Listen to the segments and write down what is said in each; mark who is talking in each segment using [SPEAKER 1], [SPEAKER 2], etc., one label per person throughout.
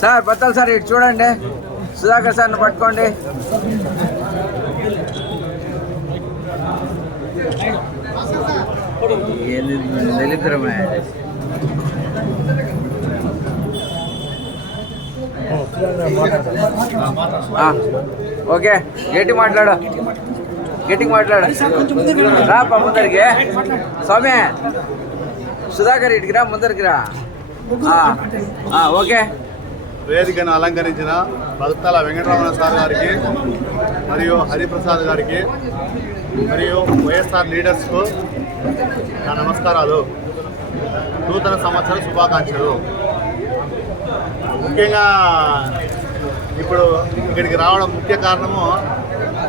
[SPEAKER 1] Sir బత్తాలు sir ఇటు చూడండి. సుధాకర్ సార్ని పట్టుకోండి. ఏంది ఓకే గట్టి మాట్లాడు. గట్టిగా మాట్లాడు. రా పా ముందరికి. స్వామి సుధాకర్ ఇటుకి రా ముందరికి రా. ఓకే.
[SPEAKER 2] వేదికను అలంకరించిన భక్తల వెంకటరమణ సార్ గారికి మరియు హరిప్రసాద్ గారికి మరియు వైఎస్ఆర్ లీడర్స్కు నా నమస్కారాలు. నూతన సంవత్సర శుభాకాంక్షలు. ముఖ్యంగా ఇప్పుడు ఇక్కడికి రావడం ముఖ్య కారణము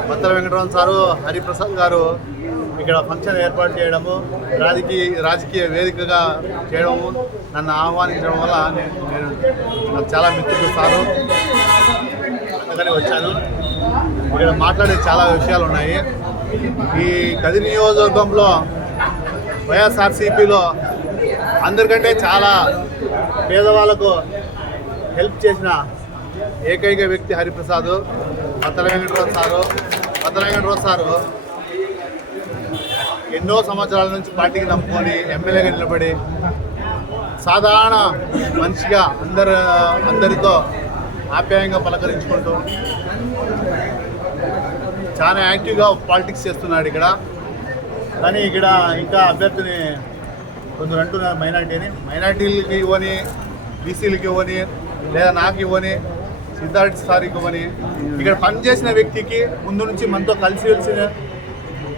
[SPEAKER 2] భక్తల వెంకటరమణ సారు హరిప్రసాద్ గారు ఇక్కడ ఫంక్షన్ ఏర్పాటు చేయడము రాజకీయ రాజకీయ వేదికగా చేయడము నన్ను ఆహ్వానించడం వల్ల నేను నాకు చాలా మిత్రులు సారు అందుకని వచ్చాను. ఇక్కడ మాట్లాడే చాలా విషయాలు ఉన్నాయి. ఈ గది నియోజకవర్గంలో వైఎస్ఆర్సీపీలో అందరికంటే చాలా పేదవాళ్ళకు హెల్ప్ చేసిన ఏకైక వ్యక్తి హరిప్రసాద్ పత్తల వెంకటరావు సారు. పత్తల వెంకటరావు సారు ఎన్నో సంవత్సరాల నుంచి పార్టీకి నమ్ముకొని ఎమ్మెల్యేగా నిలబడి సాధారణ మనిషిగా అందరు అందరితో ఆప్యాయంగా పలకరించుకుంటూ చాలా యాక్టివ్గా పాలిటిక్స్ చేస్తున్నాడు ఇక్కడ. కానీ ఇక్కడ ఇంకా అభ్యర్థిని కొందరు అంటున్నారు మైనార్టీని. మైనార్టీలకి ఇవ్వని బీసీలకి ఇవ్వని లేదా నాకు ఇవ్వని సిద్ధార్థ సార్కి ఇవ్వని. ఇక్కడ పనిచేసిన వ్యక్తికి ముందు నుంచి మనతో కలిసి వెలిసిన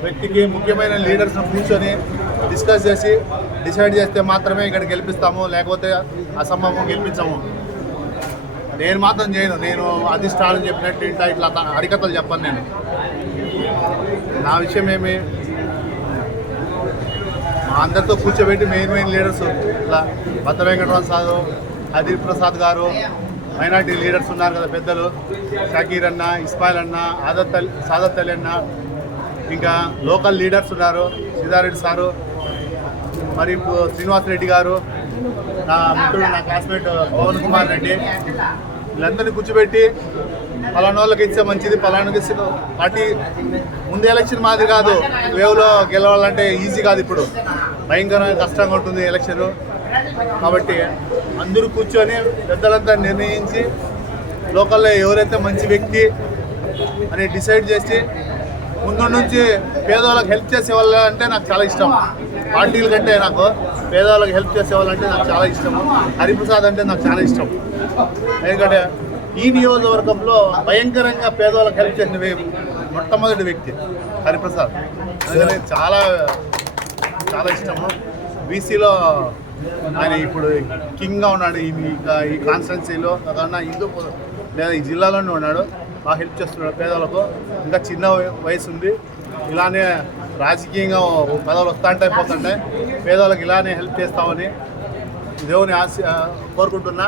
[SPEAKER 2] వ్యక్తికి ముఖ్యమైన లీడర్స్ను కూర్చొని డిస్కస్ చేసి డిసైడ్ చేస్తే మాత్రమే ఇక్కడ గెలిపిస్తాము లేకపోతే అసంభవం గెలిపించము. నేను మాత్రం చేయను. నేను అధిష్టానం చెప్పినట్టు ఇట్లా ఇట్లా అరికతలు చెప్పను నేను. నా విషయం ఏమి? మా అందరితో కూర్చోబెట్టి మెయిన్ మెయిన్ లీడర్స్ ఇట్లా భద్ర వెంకటరామ సారు అదిల్ ప్రసాద్ గారు మైనార్టీ లీడర్స్ ఉన్నారు కదా పెద్దలు షకీర్ అన్న ఇస్మాయిల్ అన్న ఆదత్ సాదత్ అలీ అన్న ఇంకా లోకల్ లీడర్స్ ఉన్నారు సీతారెడ్డి సారు మరి ఇప్పుడు శ్రీనివాస్ రెడ్డి గారు నా మిత్రుడు నా క్లాస్మేట్ పవన్ కుమార్ రెడ్డి. వీళ్ళందరినీ కూర్చోబెట్టి పలానా వాళ్ళకి ఇస్తే మంచిది పలానాకి ఇస్తే పార్టీ ముందు ఎలక్షన్ మాది కాదు వేవ్లో గెలవాలంటే ఈజీ కాదు ఇప్పుడు. భయంకరంగా కష్టంగా ఉంటుంది ఎలక్షన్ కాబట్టి అందరూ కూర్చొని పెద్దలంతా నిర్ణయించి లోకల్లో ఎవరైతే మంచి వ్యక్తి అని డిసైడ్ చేసి ముందు నుంచి పేదవాళ్ళకి హెల్ప్ చేసే వాళ్ళు అంటే నాకు చాలా ఇష్టం. పార్టీల కంటే నాకు పేదవాళ్ళకి హెల్ప్ చేసే వాళ్ళంటే నాకు చాలా ఇష్టము హరిప్రసాద్ అంటే నాకు చాలా ఇష్టం. ఎందుకంటే ఈ నియోజకవర్గంలో భయంకరంగా పేదవాళ్ళకి హెల్ప్ చేసిన మొట్టమొదటి వ్యక్తి హరిప్రసాద్. అందుకని చాలా చాలా ఇష్టము. బీసీలో ఆయన ఇప్పుడు కింగ్గా ఉన్నాడు. ఈ ఈ- కాన్స్టిట్యున్సీలో కాకుండా హిందూ లేదా ఈ జిల్లాలోనే ఉన్నాడు. బాగా హెల్ప్ చేస్తున్నాడు పేదలకు. ఇంకా చిన్న వయసు ఉంది. ఇలానే రాజకీయంగా ఓ పదవులు వస్తాంటాయి పోతుంటాయి. పేదవాళ్ళకి ఇలానే హెల్ప్ చేస్తామని దేవుని ఆశ కోరుకుంటున్నా.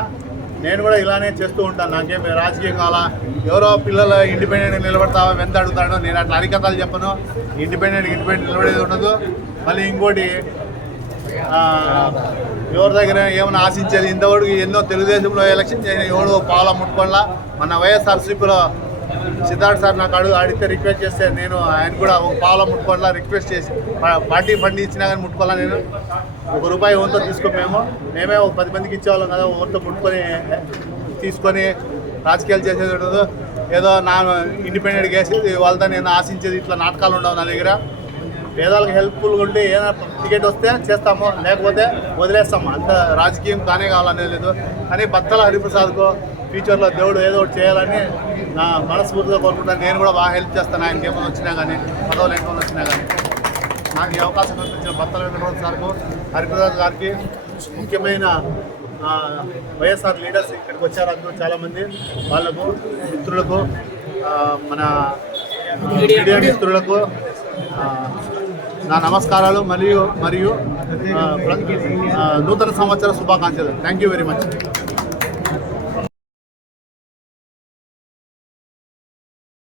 [SPEAKER 2] నేను కూడా ఇలానే చేస్తూ ఉంటాను. నాకేం రాజకీయం కావాలా? ఎవరో పిల్లలు ఇండిపెండెంట్ నిలబడతావా? వెంత అడుగుతాడో? నేను అట్లా అరికథాలు చెప్పను. ఇండిపెండెంట్ ఇండిపెండెంట్ నిలబడేది ఉండదు. మళ్ళీ ఇంకోటి ఎవరి దగ్గర ఏమైనా ఆశించేది? ఇంతవరకు ఎన్నో తెలుగుదేశంలో ఎలక్షన్ చేసిన ఎవడు పాల ముట్టుకోవాలా మన వైఎస్ఆర్సీపీలో సిద్ధార్థ్ సార్ నాకు అడుగు అడిగితే రిక్వెస్ట్ చేస్తే నేను ఆయన కూడా ఒక పాల ముట్టుకోవాలా రిక్వెస్ట్ చేసి పార్టీ ఫండ్ ఇచ్చినా కానీ ముట్టుకోవాలా నేను? ఒక రూపాయి ఓన్తో తీసుకో మేము. మేమే ఒక పది మందికి ఇచ్చేవాళ్ళం కదా ఓన్తో ముట్టుకొని తీసుకొని రాజకీయాలు చేసేది ఏదో నా ఇండిపెండెంట్గా వేసేది వాళ్ళతో నేను ఆశించేది ఇట్లా నాటకాలు ఉండవు నా దగ్గర. పేదలకు హెల్ప్ఫుల్గా ఉండి ఏదైనా టికెట్ వస్తే చేస్తాము లేకపోతే వదిలేస్తాము. అంత రాజకీయం కానే కావాలనే లేదు. కానీ బత్తల హరిప్రసాద్కో ఫ్యూచర్లో దేవుడు ఏదో ఒకటి చేయాలని నా మనస్ఫూర్తిగా కోరుకుంటాను నేను కూడా బాగా హెల్ప్ చేస్తాను. ఆయనకి ఏమైనా వచ్చినా కానీ పదవులు ఏమైనా వచ్చినా కానీ. నాకు ఈ అవకాశం కల్పించిన బత్తల వెంకటరావు సార్కు హరిప్రసాద్ గారికి ముఖ్యమైన వైఎస్ఆర్ లీడర్స్ ఇక్కడికి వచ్చారు అందరూ చాలామంది. వాళ్ళకు మిత్రులకు మన మీడియా మిత్రులకు నా నమస్కారాలు మరియు మరియు నూతన సంవత్సర శుభాకాంక్షలు. Thank you very much